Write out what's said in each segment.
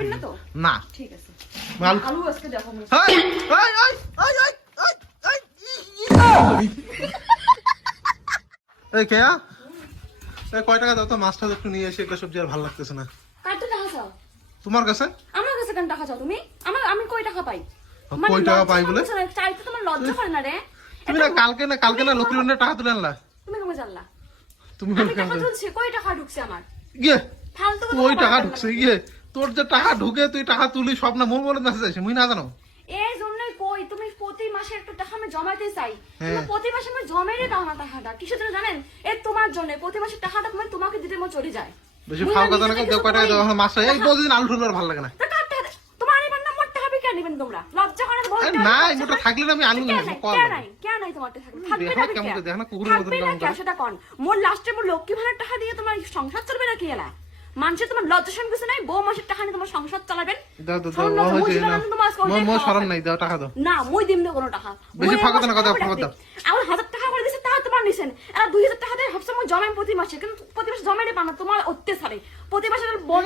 খাবেন না তো? না ঠিক আছে। মাল আলু আজকে দেখো। High high high high high high এই কেয়া এই কয় টাকা দাও তো, মাছটা একটু নিয়ে এসে একটা সবজি আর ভালো লাগতেছে না। কাটতে টাকা চাও? তোমার কাছে? আমার কাছে কেন টাকা চাও তুমি? আমি কই টাকা পাই? কই টাকা পাই বলে? চাইতে তোমার লজ্জা করে না রে? তুমি না কালকে না লক্ষ্মীর ভান্ডারে টাকা তুলে আনলা। তুমি কেমন জানলা? তুমি আমি টাকা তুলছি, কই টাকা ঢুকছে আমার? ইয়ে ফালতু কথা ওই টাকা বলবা না। ঢুকছে ইয়ে তোর যে টাকা ঢুকে তুই টাকা তুলি সব না মোর বলে মেসেজ আসে মুই না জানো। এই জন্যই কই তুমি প্রতি মাসে একটু টাকা আমি জমাইতে চাই। তুমি হ্যাঁ। প্রতি মাসে আমি জমাইরে দাও না টাকাটা। কিসের জন্য জানেন? এই তোমার জন্য প্রতি মাসে টাকাটা আমি তোমাকে দিতে মো চলে যায়। বেশি ফাও কথা না দেও কয় টাকা দাও মাছ এই প্রতিদিন আলু ঠুলো আর ভালো লাগে না। টাকা তোমার নিবেন না মোট টাকা বিকে নিবেন তোমরা। লজ্জা করে বলতে আরে না মোটা থাকলে না আমি আলু নেব কল। কে নাই তোমার টাকা থাকবে দেখো না কেমন কে? দেখ না কুকুরের মতন থাকবে না কেমন কে করে। সেটা কোন? মোর লাস্টে মোর লক্ষ্মী ভাড়ার টাকা দিয়ে তোমার সংসার চলবে না কি এলা? মানুষের তোমার লজ্জা শরম কিছু নাই? বউ মাসের টাকা নিয়ে তোমার সংসার চালাবেন? দাও দাও শরম দাও লজ্জা হইছে বুঝলে না না তোমার আজকে অনেক মো খাওয়া শরম হয়। নাই দাও টাকা দাও। না মই দিম না কোনো টাকা। বেশি মই ফাঁকা আমার না কথা টাকা ফাঁকা দাও। আমার 1000 টাকা করে দিছে তা তোমার নিছেন। আর 2000 টাকা দিয়ে ভাবছো মই জমাই প্রতি মাসে, কিন্তু প্রতি মাসে জমাইলে পানা তোমার অত্যাচারে প্রতি মাসে তোমার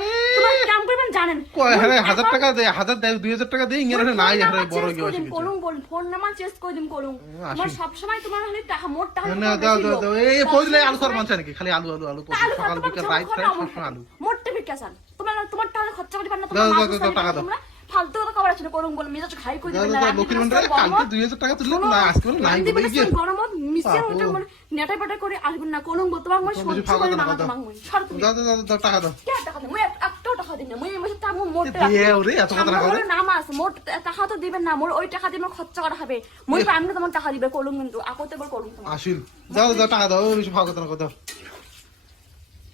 কাম করবেন জানেন। কয় হ্যাঁ 1000 টাকা দে 1000 দেয় 2000 টাকা দেই ইংরে নাই হ্যাঁ বড় গিয়ে আছে কলুম বল ফোন নাম্বার চেঞ্জ করে দিন কলুম। তোমার সব সময় তোমার হলে টাকা মোট টাকা না দাও দাও দাও এই কইলে আলু সর মানছ নাকি খালি আলু আলু আলু সকাল বিকাল রাত সবসময় আলু মোট টাকা কেসান তোমার টাকা খরচা করে পান না দাও, তোমার দাও, দাও, টাকা দাও। তোমরা ফালতু কথা কবার আছে কলুম বল মেজাজ খাই কই দাও দিবেন দাও না। দাও লক্ষ্মীর ভান্ডারে কালকে 2000 টাকা তুললে না আজকে নাই বলে গিয়ে গরমত মিশে ওটা মানে নেটা পাটা করে আসবেন না কলুম বল তোমার মানে বেশি সহ্য ফাঁকা করে দাও, না দাও। তোমার মই সর তুমি দাও দাও দাও দাও টাকা দাও কে টাকা দেন মই একটাও টাকা দিন না মই এই মাসে টাকা মোট টাকা দিয়ে ওরে এত কথা না করে নাম আছে মোট টাকা তো দিবেন না মোর ওই টাকা দিয়ে আমার খরচা করা হবে মই পামনে তোমার টাকা দিবে কলুম কিন্তু আকতে বল কলুম তোমার আসিল দাও দাও টাকা দাও বেশি ফাঁকা কথা না কথা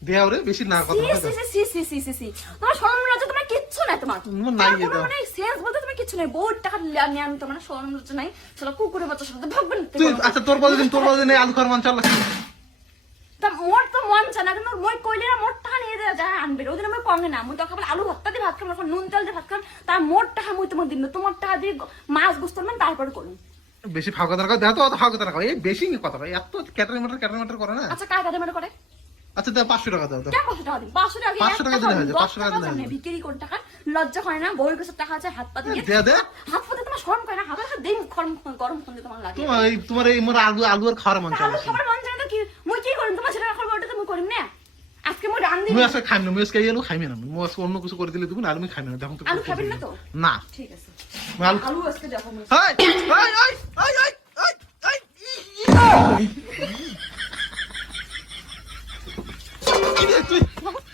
দেও রে বেশি না কথা না সি তোমার শরম লজ্জা তোমার কিচ্ছু নাই তোমার তোমার নাই তোমার দাও মানে সেন্স বলতে তুমি কিচ্ছু নাই বহুত টাকা নিয়ান তোমার শরম লজ্জা নাই শালা কুকুরের বাচ্চা সাথে ভাববেন তুই আচ্ছা তোর বলদিন আলু খার মান চাল তা মোর তো মন চায় না কিন্তু মই কইলে না মোট টাকা নিয়ে যা আনবে ওদিন আমি কমে না মই তো খাবার আলু ভর্তা দিয়ে ভাত খাবো নুন তেল দিয়ে ভাত খাবো তার মোট টাকা মই তোমার দিন তোমার টাকা দিয়ে মাছ বুঝতে পারবেন তারপরে করুন বেশি ফাঁকা কথা না কথা দেখো তো ফাঁকা কথা না এই বেশি কথা ভাই এত ক্যাটারিং মাটার করে না আচ্ছা কার কাছে মানে করে আচ্ছা দাও 500 টাকা দাও দাও কেন 500 টাকা দিন 500 টাকা 500 টাকা দিলে হয় 500 টাকা দিলে হয় বিক্রি করে টাকা লজ্জা হয় না বউয়ের কাছে টাকা আছে হাত পাতে দিয়ে দে দে হাত পাতে তোমার শরম করে না হাত দিন গরম ফোন তোমার লাগে তোমার এই মোর আলু আর খাওয়ার মান চাল তাহলে খাবার মন চায় না কি মই কি করিম তোমার ছেলে খাবার ওটা তুমি করিম না আজকে মই রান দিই মুই আজকে খাইম না মুই আজকে আলু খাইম না মুই আজকে অন্য কিছু করে দিলে তুমি আলু আমি খাইম না দেখো তো আলু খাবেন না তো? না ঠিক আছে আলু আলু আজকে দেখো মই high high high high high high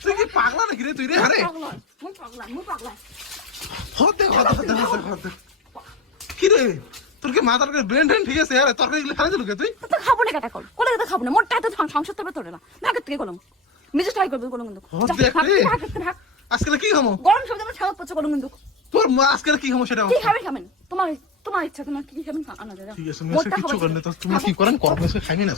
তুই কি পাগলা নাকি রে তুই রে আরে পাগলা হতে কি রে তোর কি মাথার ব্রেন ঠিক আছে আরে তরকারি গুলো ফেলে দিলু কে তুই তো খাবো না কাটা কল কোলে তো খাবো না মোট টাকা তো সংসার তবে তোরে না ভাগত থেকে কলম মিজে ট্রাই করবে কলম কিন্তু আজকে কি খামো গরম সব তোমার ছাগত পচে কলম কিন্তু তোর আজকে কি খামো সেটা কি খাবেন তোমার ইচ্ছা তোমার কি খাবেন আনা যায় ঠিক আছে আমি কিছু করেন তো তুমি কি করেন কর্ম খাইমি না